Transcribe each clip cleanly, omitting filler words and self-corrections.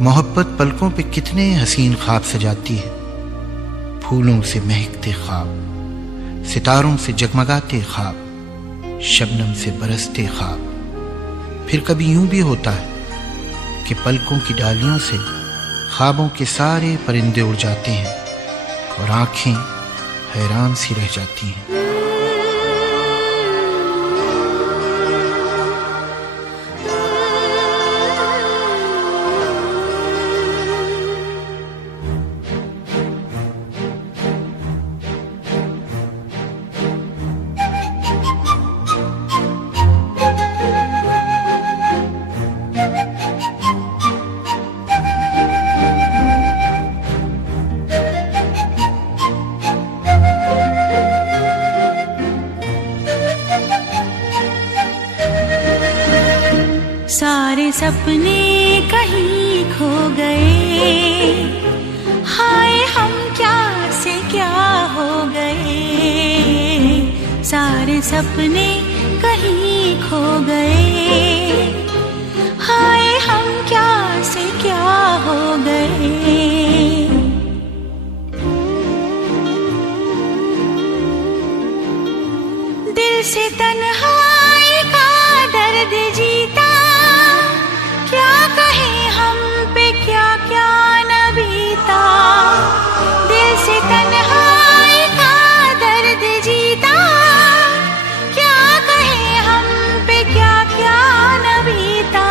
मोहब्बत पलकों पे कितने हसीन ख्वाब सजाती है, फूलों से महकते ख्वाब, सितारों से जगमगाते ख्वाब, शबनम से बरसते ख्वाब। फिर कभी यूं भी होता है कि पलकों की डालियों से ख्वाबों के सारे परिंदे उड़ जाते हैं और आंखें हैरान सी रह जाती हैं। सारे सपने कहीं खो गए, हाय हम क्या से क्या हो गए। सारे सपने कहीं खो गए, हाय हम क्या से क्या हो गए। दिल से तन्हाई का दर्द जीता, क्या कहें हम पे क्या क्या न बीता। दिल से तन्हाई का दर्द जीता, क्या कहें हम पे क्या क्या न बीता।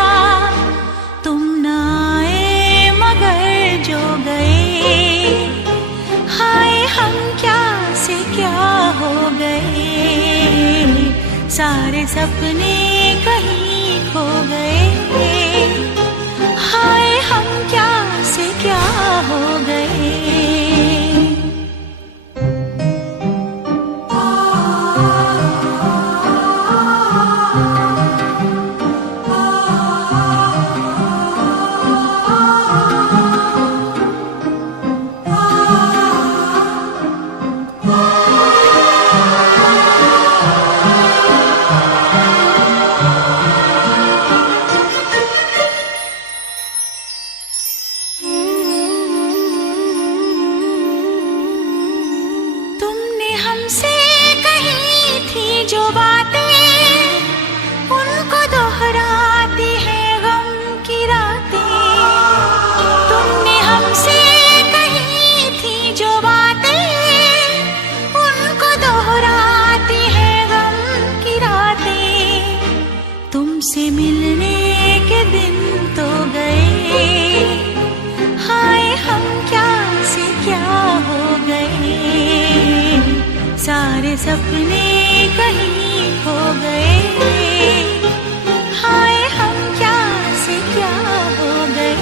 तुम न आए मगर जो गए, हाय हम क्या से क्या हो गए। सारे सपने कहीं खो गए, हाय हम क्या से क्या हो गए। हमसे कही थी जो बातें, उनको दोहराती है गम की रातें। तुमने हमसे कही थी जो बातें, उनको दोहराती है गम की रातें। तुमसे मिलने के दिन तो गए, हाय हम क्या से क्या हो गए। सारे सपने कहीं खो गए, हाय हम क्या से क्या हो गए।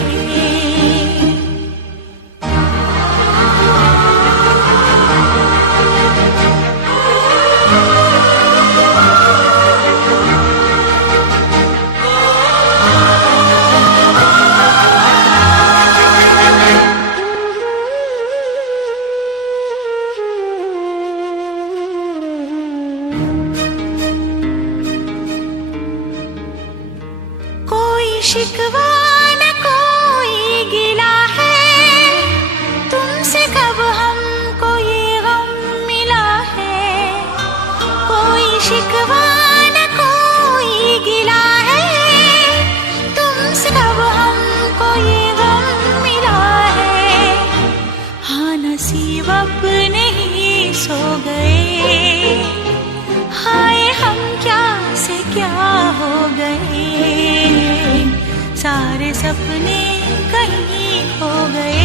शिकवा न कोई गिला है, तुमसे कब हमको ये गम मिला है। कोई शिकवा न कोई गिला है, तुमसे कब हमको ये गम मिला है। हाँ नसीब अपने ही सो गए, हाय हम क्या से क्या हो गए। सारे सपने कहीं खो गए,